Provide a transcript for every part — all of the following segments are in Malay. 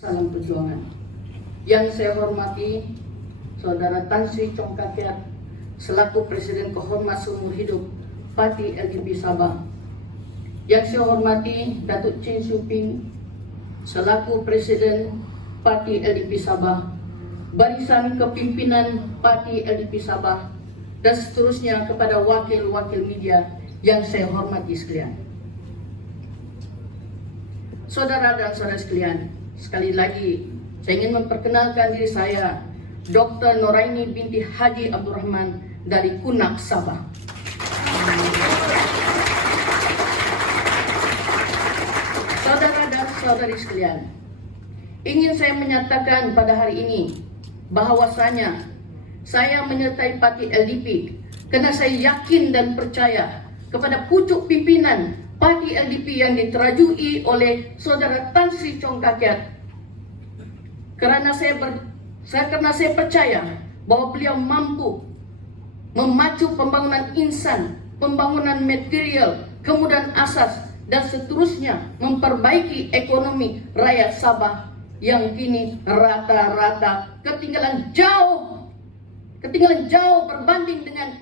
Salam Perjuangan. Yang saya hormati Saudara Tan Sri Chong Kakiat selaku Presiden Kehormat seumur hidup Parti LDP Sabah. Yang saya hormati Datuk Chin Siew Ping selaku Presiden Parti LDP Sabah, barisan kepimpinan Parti LDP Sabah, dan seterusnya kepada wakil-wakil media yang saya hormati sekalian. Saudara dan saudara sekalian, sekali lagi saya ingin memperkenalkan diri saya, Dr. Noraini binti Haji Abdurrahman dari Kunak, Sabah. Saudara dan saudari sekalian, ingin saya menyatakan pada hari ini bahwasanya saya menyertai Parti LDP karena saya yakin dan percaya kepada pucuk pimpinan Parti LDP yang diterajui oleh Saudara Tan Sri Chong Kakiat. Karena saya percaya bahwa beliau mampu memacu pembangunan insan, pembangunan material, kemudahan asas, dan seterusnya memperbaiki ekonomi rakyat Sabah yang kini rata-rata ketinggalan jauh berbanding dengan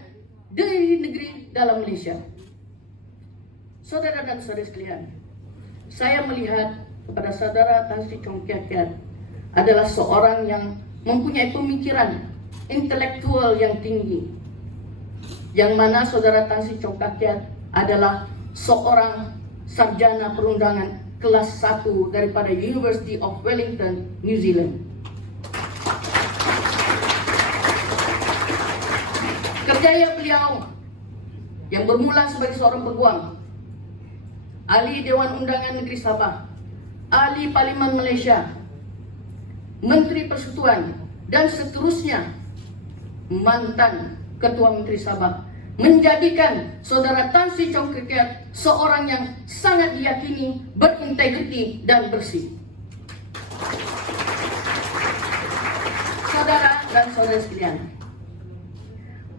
negeri dalam Malaysia. Saudara dan saudari sekalian, saya melihat kepada Saudara Tan Sri Chong Kakiat adalah seorang yang mempunyai pemikiran intelektual yang tinggi, yang mana Saudara Tan Sri Chong Kakiat adalah seorang sarjana perundangan kelas 1 daripada University of Wellington, New Zealand. Kerjaya beliau yang bermula sebagai seorang peguam, ahli Dewan Undangan Negeri Sabah, ahli Parlimen Malaysia, Menteri Persekutuan, dan seterusnya mantan Ketua Menteri Sabah, menjadikan Saudara Tan Sri Chong Kakiat seorang yang sangat diyakini, berintegriti, dan bersih. Saudara dan saudara sekalian,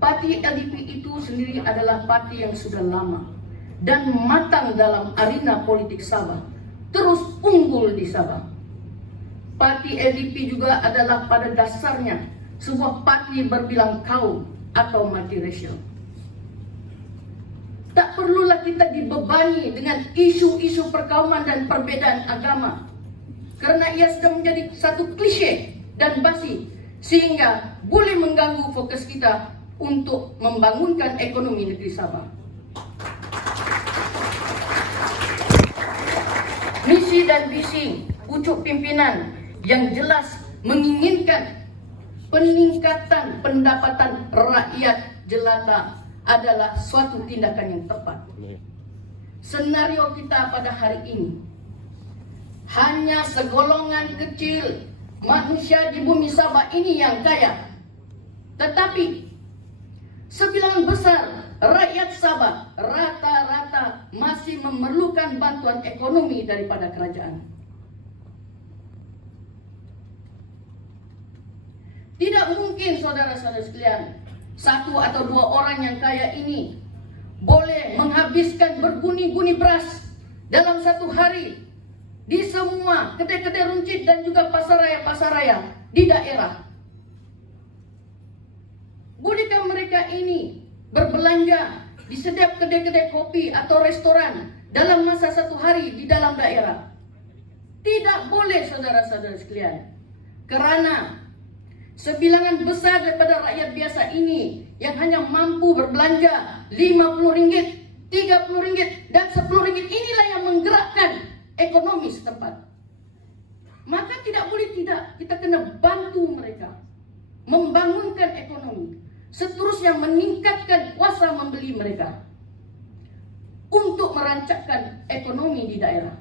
Parti LDP itu sendiri adalah parti yang sudah lama dan matang dalam arena politik Sabah, terus unggul di Sabah. Parti LDP juga adalah pada dasarnya sebuah parti berbilang kaum atau multiracial. Tak perlulah kita dibebani dengan isu-isu perkauman dan perbedaan agama, karena ia sudah menjadi satu klise dan basi, sehingga boleh mengganggu fokus kita untuk membangunkan ekonomi negeri Sabah. Misi dan visi pucuk pimpinan yang jelas menginginkan peningkatan pendapatan rakyat jelata adalah suatu tindakan yang tepat. Senario kita pada hari ini hanya segolongan kecil manusia di bumi Sabah ini yang kaya, tetapi sebilangan besar rakyat Sabah rata-rata masih memerlukan bantuan ekonomi daripada kerajaan. Tidak mungkin saudara-saudara sekalian, satu atau dua orang yang kaya ini boleh menghabiskan berguni-guni beras dalam satu hari di semua kedai-kedai runcit dan juga pasar raya di daerah. Bolehkah mereka ini berbelanja di setiap kedai-kedai kopi atau restoran dalam masa satu hari di dalam daerah? Tidak boleh saudara-saudara sekalian, karena sebilangan besar daripada rakyat biasa ini yang hanya mampu berbelanja RM50, RM30, dan RM10 inilah yang menggerakkan ekonomi setempat. Maka tidak boleh tidak, kita kena bantu mereka membangunkan ekonomi, seterusnya meningkatkan kuasa membeli mereka untuk merancangkan ekonomi di daerah.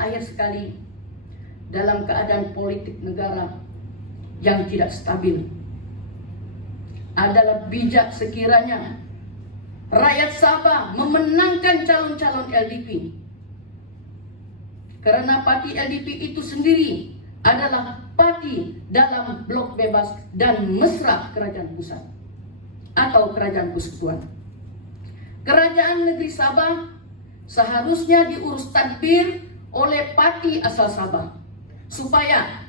Akhir sekali, dalam keadaan politik negara yang tidak stabil, adalah bijak sekiranya rakyat Sabah memenangkan calon-calon LDP, karena parti LDP itu sendiri adalah parti dalam blok bebas dan mesra kerajaan pusat atau kerajaan persekutuan. Kerajaan negeri Sabah seharusnya diurus tadbir oleh parti asal Sabah, supaya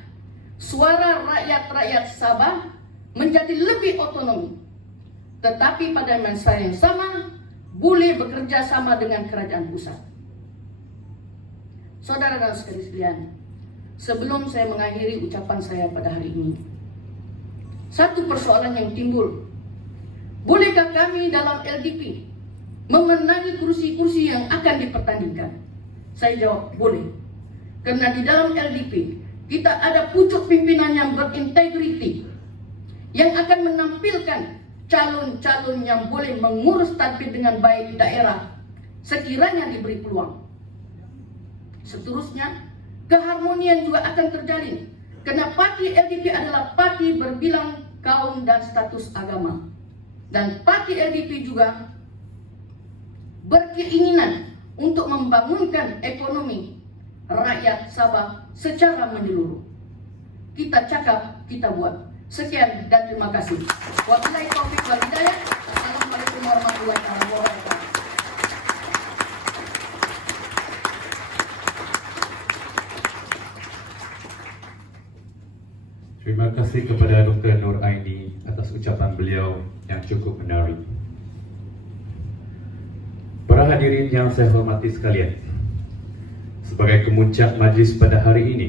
suara rakyat-rakyat Sabah menjadi lebih otonomi, tetapi pada masa yang sama boleh bekerja sama dengan kerajaan pusat. Saudara dan saudari sekalian, sebelum saya mengakhiri ucapan saya pada hari ini, satu persoalan yang timbul. Bolehkah kami dalam LDP memenangi kursi-kursi yang akan dipertandingkan? Saya jawab, boleh. Karena di dalam LDP kita ada pucuk pimpinan yang berintegriti, yang akan menampilkan calon-calon yang boleh mengurus tadbir dengan baik di daerah sekiranya diberi peluang. Seterusnya, keharmonian juga akan terjalin karena parti LDP adalah parti berbilang kaum dan status agama. Dan parti LDP juga berkeinginan untuk membangunkan ekonomi rakyat Sabah secara menyeluruh. Kita cakap, kita buat. Sekian dan terima kasih. Wabillahi taufiq wal hidayah. Assalamualaikum warahmatullahi wabarakatuh. Terima kasih kepada Dr. Nur Aini atas ucapan beliau yang cukup menarik. Para hadirin yang saya hormati sekalian, sebagai kemuncak majlis pada hari ini,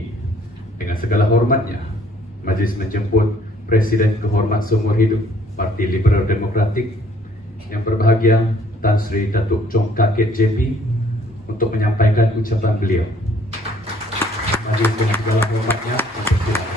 dengan segala hormatnya, majlis menjemput Presiden Kehormat Seumur Hidup Parti Liberal Demokratik yang berbahagia Tan Sri Datuk Chong Kakit JP untuk menyampaikan ucapan beliau. Majlis dengan segala hormatnya mempersilakan.